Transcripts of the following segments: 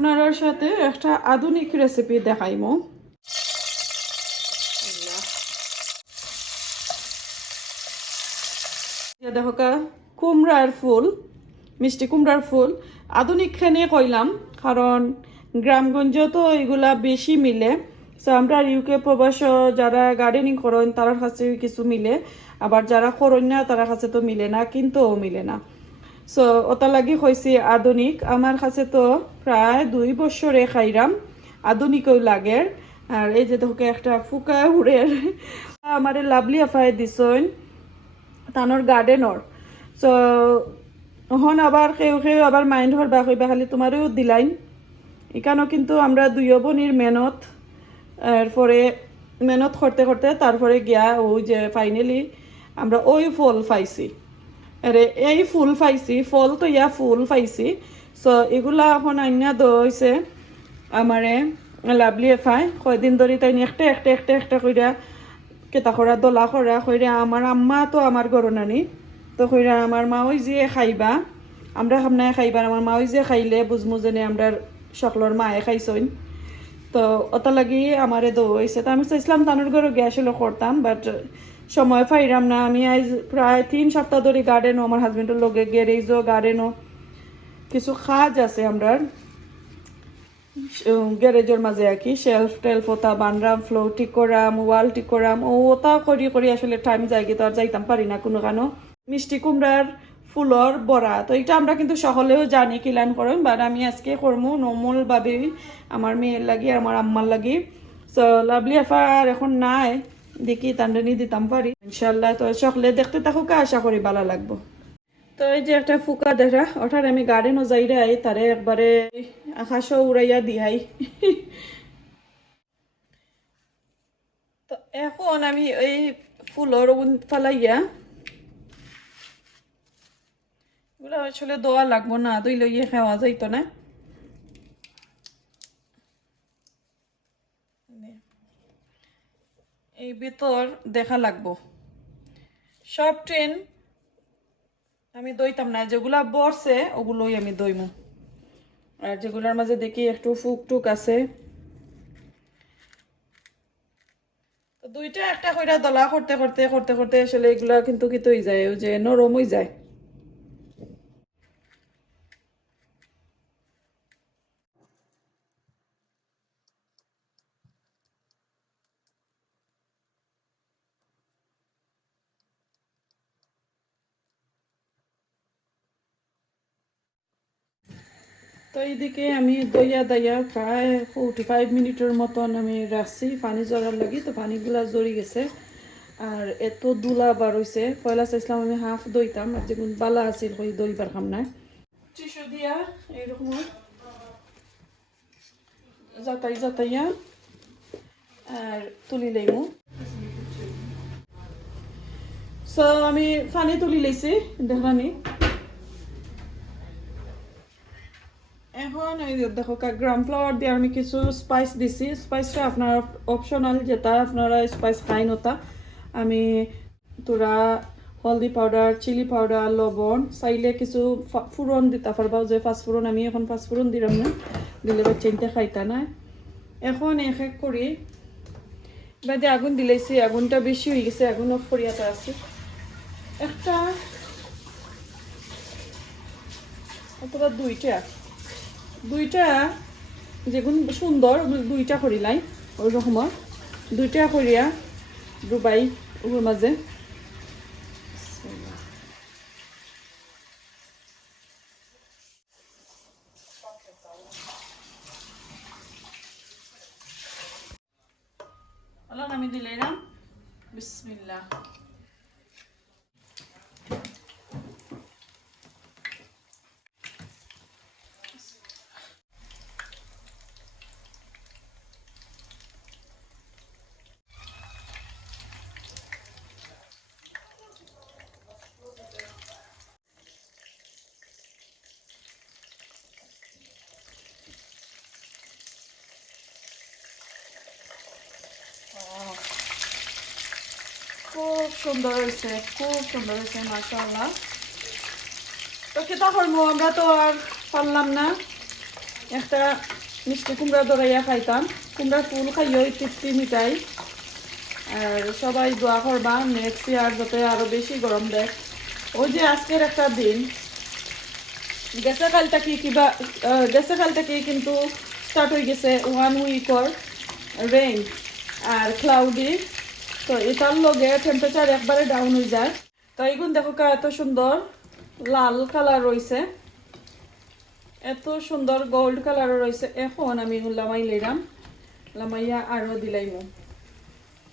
আপনার সাথে একটা আধুনিক রেসিপি দেখাইমো। দেখো কুমড়ার ফুল, মিষ্টি কুমড়ার ফুল আধুনিক খানে কইলাম, কারণ গ্রামগঞ্জ তো এগুলা বেশি মিলে। সো আমরা ইউকে প্রবাস যারা গার্ডেনিং করেন তার কাছে কিছু মিলে, আবার যারা করেন না তার কাছে তো মিলে না, কিন্তু মিলে না। সো ওটা লাগি হয়েছে আধুনিক। আমার কাছে তো প্রায় 2 বছরে খাইরাম, আধুনিকও লাগে। আর এই যে তোকে একটা ফুকা উড়ের আমার লাভলি আফাই দিছইন তানোর গার্ডেনর। সো এখন আবার কেউ কেউ আবার মাইন্ড হরবা কইবা খালি তোমারও দিলাইন। এখানেও কিন্তু আমরা 2 বোনের মেহনত, এরপরে মেহনত করতে করতে তারপরে গিয়া ওই যে ফাইনালি আমরা ওই ফল পাইছি। আরে এই ফুল পাইছি, ফল তো ইয়া ফুল পাইছি। সো এগুলা এখন আইনা দইছে আমারে লাভলি এফাই। কয়দিন ধরে তাই একটা একটা একটা একটা কইরা কেতা করা দলা করা কইরা। আমার আম্মা তো আমার গরো নানি তো কইরা আমার মা ওই যে খাইবা, আমরা খামনায় খাইবার, আমার মা ওই যে খাইলে বুঝমু যেনে আমরা সকলের মায়ে খাইছইন। তো ওটা লাগি আমারে দইছে। তো আমি চাইছিলাম তানোর ঘরে গ্যাস হলো করতাম, বাট সময় পাইরাম না। আমি আজ প্রায় 3 সপ্তাহ ধরে গার্ডেনও, আমার হাজবেন্ডের লগে গ্যারেজও গার্ডেনও কিছু কাজ আছে আমরা গ্যারেজের মাঝে আর কি। শেলফ টেলফ ওটা বানরাম, ফ্লোর ঠিক করাম, ওয়াল ঠিক করাম, ওটা করি করি আসলে টাইম যায়, তো আর যাইতাম পারি না কোনো কেন। মিষ্টি কুমড়ার ফুলর বড়া, তো এটা আমরা কিন্তু সকলেও জানি কিলান করেন, বাট আমি আজকে করবো নর্মাল ভাবে আমার মেয়ের লাগি, আমার আম্মার লাগি। সো লাভলি আফা আর এখন নাই, দেখি তান্ডানি দিতাম পারি ইনশাল্লাহ। তো সকলে দেখতে থাকুক, আশা করি ভালো লাগবো। তো এই যে একটা ফুকা দেখা, ওঠার আমি গার্ডেনও যাই রাই, তারে একবারে আকাশও উড়াইয়া দিহাই। তো এখন আমি এই ফুলর ফালাইয়া এগুলো আসলে দোয়া লাগবো না, দই লইয়ে খাওয়া যাইতো না। এই ভিতর দেখা লাগবো সব ট্রেন আমি দইতাম না, যেগুলা বরছে ওগুলোই আমি দইমু। আর যেগুলোর মাঝে দেখি একটু ফুক টুক আছে, তো দুইটা একটা কইরা দলা করতে করতে করতে করতে আসলে এগুলা কিন্তু কি তৈ যায়, ওই যে নরম হয়ে যায়। তো এইদিকে আমি দইয়া দাইয়া প্রায় 45 মিনিটের মতন আমি রাখছি পানি জড়ার লাগি। তো পানিগুলা জড়ি গেছে, আর এত দুলা বার হয়েছে। পয়লা চাইছিলাম আমি হাফ দইতাম, আর যেগুন বালা আছিল ওই দইবার খাম না। টিস্যু দিয়া এইরকম যাতাই যাতাইয়া আর তুলি লইমু। সো আমি পানি তুলি লইছি দেখানি। এখন এই দেখো গ্রাম ফ্লাওয়ার দিয়ে আমি কিছু স্পাইস দিছি। স্পাইসটা আপনার অপশনাল, যেটা আপনারা স্পাইস খাই নতা। আমি তোরা হলদি পাউডার, চিলি পাউডার, লবণ, চাইলে কিছু ফুরন দিতে পারবা, যে পাঁচফোড়ন। আমি এখন পাঁচফোড়ন দিলাম না, দিলে বা চিনতে খাইতা না। এখন এক এক করি বা যে আগুন দিলেছি, আগুনটা বেশি হয়ে গেছে, আগুন অফ করিয়াতে আছে। একটা অথবা দুইটা যেগুন সুন্দর দুইটা করিলাই ওই রকমের, দুইটা করিয়া ডুবাই ওর মাঝে। আমি দিলাম বিসমিল্লাহ। খুব সুন্দর হয়েছে, খুব সুন্দর হয়েছে মাশাআল্লাহ। তো খেতা করবো, আমরা তো আর পারলাম না। একটা মিষ্টি কুমড়া দরাইয়া খাইতাম। কুমড়ার ফুল খাইও তৃপ্তি মিটাই। আর সবাই দোয়া করবা নেক্সট ইয়ার যাতে আরো বেশি গরম দেয়। ওই যে আজকের একটা দিন গেছে কাল থেকে কিবা গেছে কাল থেকে কিন্তু স্টার্ট হয়ে গেছে 1 উইকর রেইন আর ক্লাউডি। তো এটার লগে টেম্পারেচার একবারে ডাউন হয়ে যায়। তো এইগুলো দেখো এত সুন্দর লাল কালার রয়েছে, এত সুন্দর গোল্ড কালারও রয়েছে। এখন আমি লামাই লইলাম, লামাইয়া আরও দিলাইমু।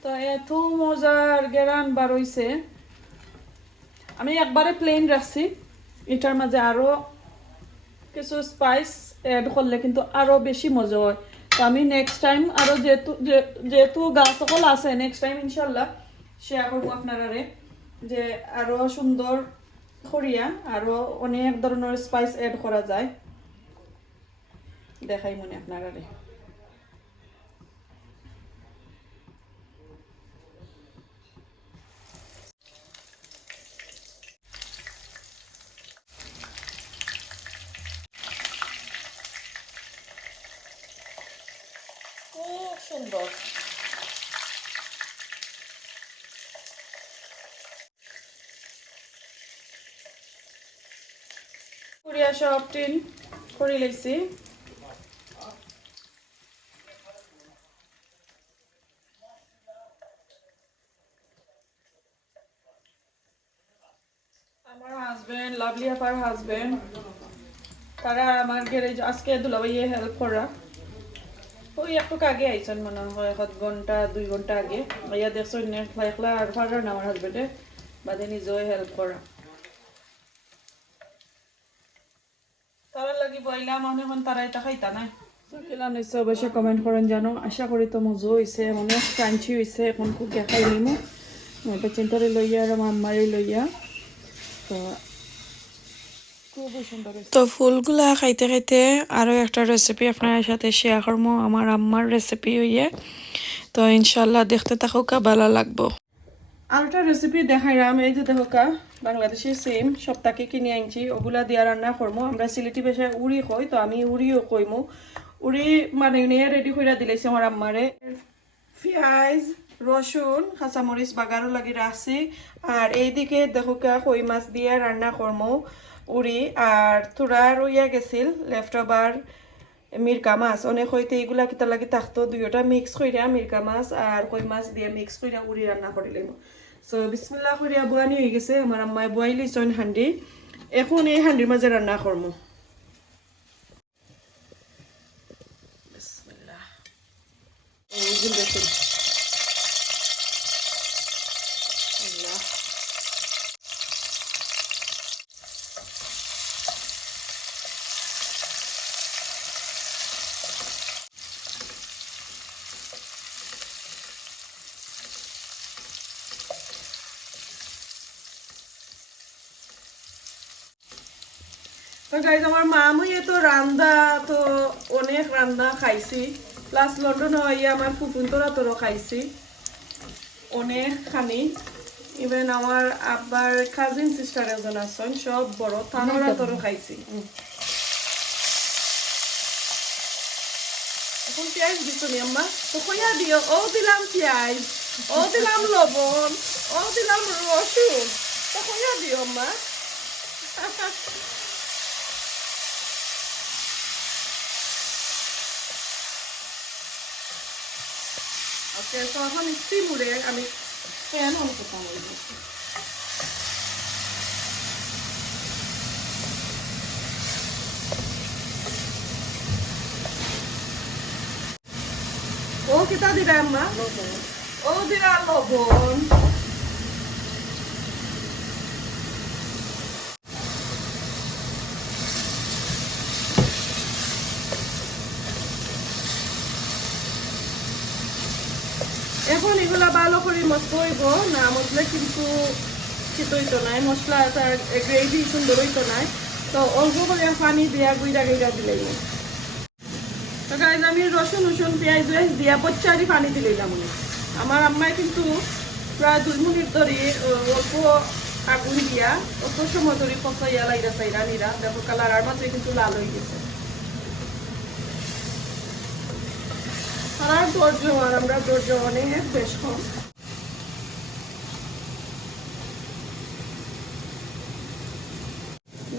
তো এত মজার গেরান বার হইছে। আমি একবারে প্লেন রাখছি, এটার মাঝে আরও কিছু স্পাইস অ্যাড করলে কিন্তু আরও বেশি মজা হয়। তো আমি নেক্সট টাইম আরও যেহেতু গাছ সকল আছে, নেক্সট টাইম ইনশাল্লাহ শেয়ার করবো আপনারা যে আরও সুন্দর করিয়া আরও অনেক ধরনের স্পাইস অ্যাড করা যায়, দেখাই মনে আপনারা। খুব সুন্দর। কুড়িয়া সব টিন করে লেছি। আমার হাজবেন্ড, লাভলি আপার হাজবেন্ড, তারা আমার গ্যারেজ আজকে দুলাভাইয়ে হেল্প করা। ওই একটু আগে আইছেন মনে হয়, 1 ঘন্টা 2 ঘন্টা আগে। ভাইয়া দেখছো একলা একলা আর পারার না আমার হাজবেন্ডে, বাদে নিজেও হেল্প করা। তারা লাগি বইলাম এখন তারা এটা খাইতা না। খেলাম নিশ্চয় অবশ্যই কমেন্ট করেন জানো। আশা করি তো মজা হয়েছে, অনেক ক্রাঞ্চি হয়েছে। এখন খুব দেখাই নিমু পেচেন্টারে লইয়া আর মাম্মারে লইয়া। তো খুবই সুন্দর। তো ফুলগুলা খাইতে খাইতে আরও একটা রেসিপি আপনার সাথে শেয়ার করবো, আমার আম্মার রেসিপি হইয়ে। তো ইনশাল্লাহ দেখতে থাকুকা, ভালো লাগবো। আর একটা রেসিপি দেখাইলাম, এই যে দেখোকা বাংলাদেশি সিম সপ্তাহে কিনে আনছি, ওগুলা দিয়া রান্না করবো। আমরা সিলেটি ভাষায় উড়ি কই, তো আমি উড়িও কইমু। উড়ি মানে নিয়ে রেডি করে দিলেছি আমার আম্মারে। পেঁয়াজ, রসুন, কাঁচামরিচ বাগারও লাগি রাখছি। আর এইদিকে দেখোকা কই মাছ দিয়ে রান্না করবো উড়ি। আর থোড়া রইয়া গেছিল লেফট ওভার মিরকা মাছ, অনেক হইতে এইগুলা কিতা লাগি থাকতো, দুইটা মিক্স কইরা মিরকা মাছ আর কই মাছ দিয়ে মিক্স কইরা উড়ি রান্না করিলাম। সো বিসমিল্লাহ করিয়া বুয়ানি হয়ে গেছে, আমার আম্মায় বুয়াই লইছেন হান্ডি। এখন এই হান্ডির মাঝে রান্না করবো। বিসমিল্লাহ। দেখুন তো গাইজ আমার মামুইয়ে তো রান্দা তো অনেক রান্না খাইছি, প্লাস লন্ডন হইয়া আমার ফুফুন তোরা খাইছি অনেক খানি। ইভেন আমার আব্বার কাজিন সিস্টার একজন আছেন, সব বড় তানোরা তোরও খাইছি। এখন পেঁয়াজ দিছো নি আম্মা? তো কইয়া দিও, ও দিলাম পেঁয়াজ, ও দিলাম লবণ, ও দিলাম রসুন, তো কইয়া দিও আম্মা। ওকে, তো এখন সিমুরে আমি প্যান অন করতাম। ও কিতা দিবা আম্মা? ও দিলা লবণ। এখন এগুলা ভালো করে মশলা হইব না, মশলা কিন্তু শীত হইতো নাই, মশলা গ্রেভি সুন্দর হইতো নাই। তো অল্প করে পানি দিয়া গুইরা গুইরা দিলে। তো গাইজ আমি রসুন পেঁয়াজ দিয়া পচারি পানি দিলাম। আমার আম্মাই কিন্তু প্রায় 2 মিনিট ধরে অল্প আগুন দিয়া অত সময় ধরে পচাইয়া লাইরা চাইরা নিরা। দেখো কালার আর মাঝে কিন্তু লাল হয়ে গেছে। আর ধৈর্য, আর আমরা ধৈর্য অনেক বেশ কম।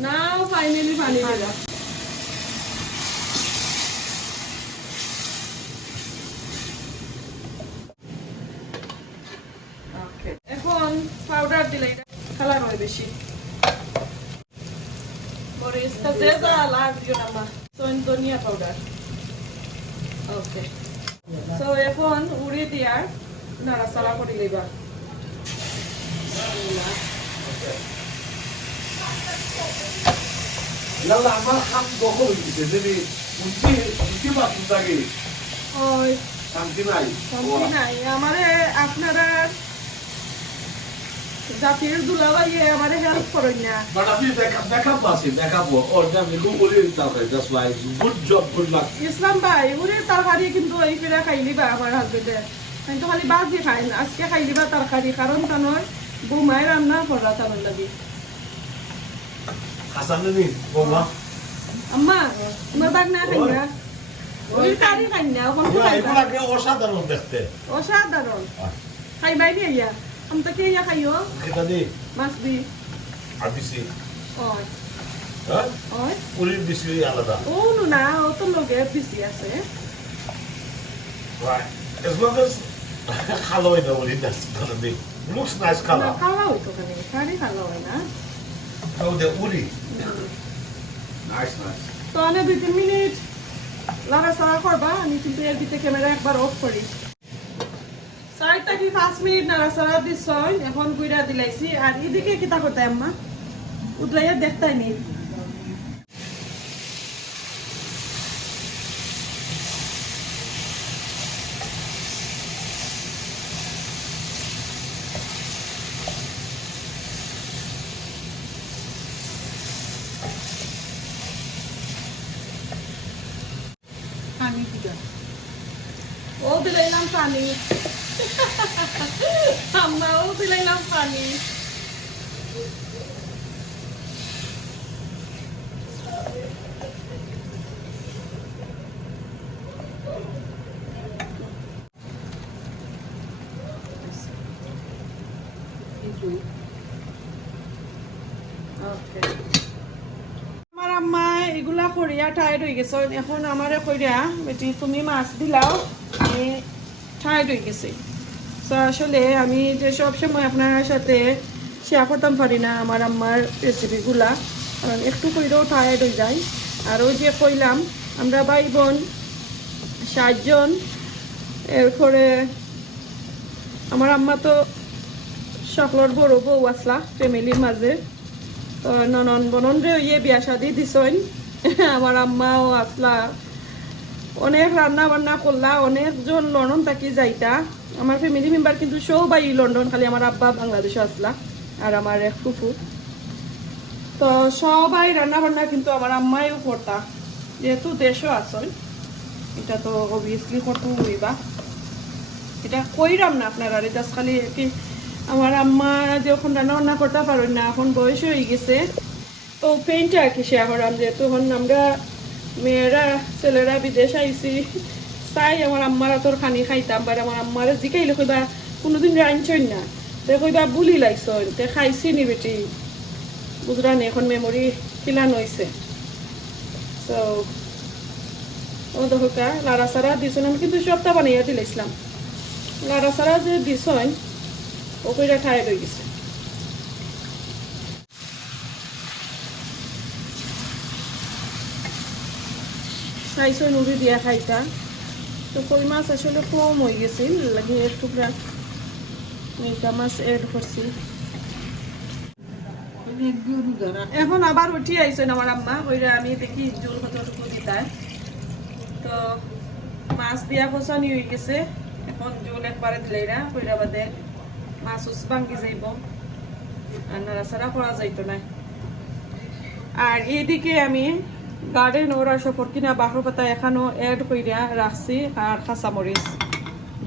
নাও ফাইনালি পানি দিলাম। এখন পাউডার দিলে কালার হয় বেশি। মরিচটা যে জাল আর দিও না মা, ধনিয়া পাউডার। ওকে, সো এখন উড়ি দিয়ার নাড়াচাড়া করে লইবা। লালা আমার হাত বকল হইছে যদি উঠি বাকি থাকে ওই শান্তি নাই আমারে আপনারা জাতির দুলাভাইয়ে আমারে হেল্প করেন না। But I feel backup or them go only that's why good job, good luck. ইসলাম ভাই উড়ে তরকারি কিন্তু এই ফিরা খাইলিবা আমার হাজবেন্ডে কিন্তু খালি বাজি খাই না, আজকে খাইলিবা তরকারি, কারণ তানোর বৌমায় রান্না করা তানোর লাগি। Hasan ni boma. আম্মা তোমার বাগ না খাই না, ওই কারি খাই না, কোন খাইবা? এগুলা অসাধারণ দেখতে। অসাধারণ খাইবাই নি ইয়া আমি তো কে ইয়া খাইও এটা দি মাছ দি আবিসি। ওই হ্যাঁ? ওই পুলির বিসি আলাদা। ও না ও তো লগে বিসি আছে। Right. As long as hello in the only that's gonna be looks nice না color. খাওয়া হইতো কেন, কারি খাওয়া হয় না। Oh, the uri. Nice. তো অনেক 2-3 মিনিট নাড়াচাড়া করবা, আমি কিন্তু এর ভিতরে ক্যামেরা একবার অফ করি। 4-5 মিনিট নাড়াচাড়া দিছ, এখন গুইরা দিলাইছি। আর এদিকে কিতা করতে আম্মা উদলাইয়া দেখতাই নি। ও দিলাইলাম পানি আম্মা, ও দিলাইলাম পানি। আমার আম্মা এগুলা করিয়া টায়ার্ড হয়ে গেছে, এখন আমারে কইরা বেটি তুমি মাছ দিলাও, আমি টায়ার্ড হয়ে গেছি। তো আসলে আমি যে সব সময় আপনার সাথে শেয়ার করতাম পারি না আমার আম্মার রেসিপিগুলা, কারণ একটু কইরেও টায়ার্ড হয়ে যায়। আর ওই যে কইলাম আমরা ভাই বোন 7 জন, এরপরে আমার আম্মা তো সকলের বড় বউ আসলা ফ্যামিলির মাঝে, তো ননন বননরে ইয়ে বিয়া শাদি দিছইন আমার আম্মাও আসলা, অনেক রান্না বান্না করলা, অনেকজন লন্ডন থাকি যাইতা। আমার ফ্যামিলি মেম্বার কিন্তু সবাই লন্ডন, খালি আমার আব্বা বাংলাদেশে আসলা আর আমার এক ফুফু। তো সবাই রান্না বান্না কিন্তু আমার আম্মাইও করতা, যেহেতু দেশও আসল এটা তো অবভিয়াসলি করতে হইবা। এটা কইরাম না আপনারা, জাস্ট খালি কি আমার আম্মা যখন রান্না বান্না করতে পারেন না, এখন বয়স হয়ে গেছে, তো পেইন্টটা আর কি শেয়ার করলাম। যেহেতু এখন আমরা মেয়েরা ছেলেরা বিদেশ আইছি, তাই আমার আম্মারা তোর খানি খাইতাম, বাট আমার আম্মারা জিকাইলে কইবা কোনোদিন রাঁধছই না, তো কইবা বুলি লাগছন, তে খাইছি নি বেটি বুঝলা নি, এখন মেমোরি কিলান হয়েছে। তো ও দেখা লাড়া সারা দিছন, আমি কিন্তু সবটা বানাইয়া দিলাইছিলাম, লাড়া সারা যে দিছন ও কইরা টায়ার্ড হয়ে গেছে। খাইছো নুড়ি দিয়া খাইতা, তো কই মাছ আসলে কম হয়ে গেছিল, লাগে এক টুকরা মিঠা মাছ এড করছি। এখন আবার উঠি আইছেন আমার আম্মা, কইরা আমি দেখি জোল কতটুকু দিতা। তো মাছ দিয়া কষানি হয়ে গেছে, এখন জোল একবারে দিলেইরা কইরা বাদে মাছ ভাঙ্গি যাইব, আর নাড়াচাড়া করা যাইতো না। আর এইদিকে আমি গার্ডেন ওরা সফর কিনা বাহর পাতা এখানো এড কইরা রাখছি, আর কাঁচামরিচ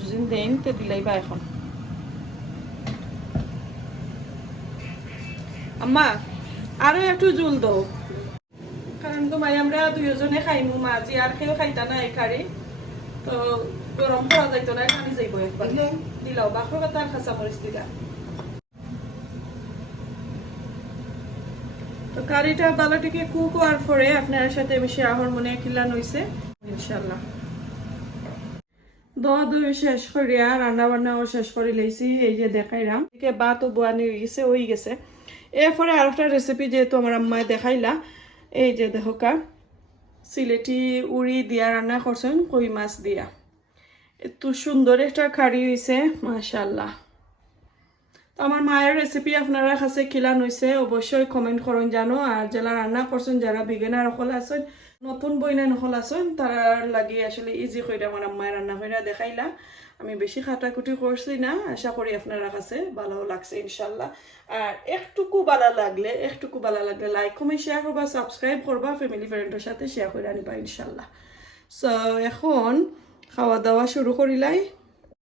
যদি দেন তো দিলাইবা। এখন আম্মা আরো একটু জুল দাও, কারণ তোমায় আমরা 2 জনে খাইমু, মাঝি আর কেউ খাইতা না এই কারি, তো তো গরম করা যাইতো না পানি যাইব একবার দিলাও বাখর কাটার খাসা মরিচ দিলা তো কারিটা বালাটিকে কুক হওয়ার পরে আপনার সাথে আমি শেয়ার হরমোনে খিলান হইছে ইনশাআল্লাহ দোয়া দই শেষ করিয়া রান্না বান্নাও শেষ করে লইছি এই যে দেখাইলাম এদিকে ভাতও বোয়ানি গেছে ওই গেছে এরপরে আরেকটা রেসিপি যেহেতু আমার আম্মায় দেখাইলা এই যে দেখোকা সিলেটি উড়ি দিয়া রান্না করছেন কই মাছ দিয়া এত সুন্দর একটা কারি হয়েছে মাশাআল্লাহ তো আমার মায়ের রেসিপি আপনারা কাছে খিলান হয়েছে অবশ্যই কমেন্ট করুন জানো আর যারা রান্না করছেন যারা বিগিনার হল আছেন নতুন বইনা নহল আছেন তার লাগি আসলে ইজি করে আমার মায়ের রান্না করে দেখাইলা আমি বেশি খাটাকুটি করছি না আশা করি আপনারা কাছে ভালো লাগছে ইনশাল্লাহ আর একটুকু ভালো লাগলে লাইক কমেন্ট শেয়ার করবা সাবস্ক্রাইব করবা ফ্যামিলি ফ্রেন্ডের সাথে শেয়ার করে আনিবা ইনশাল্লাহ সো এখন খাওয়া দাওয়া শুরু করিলাই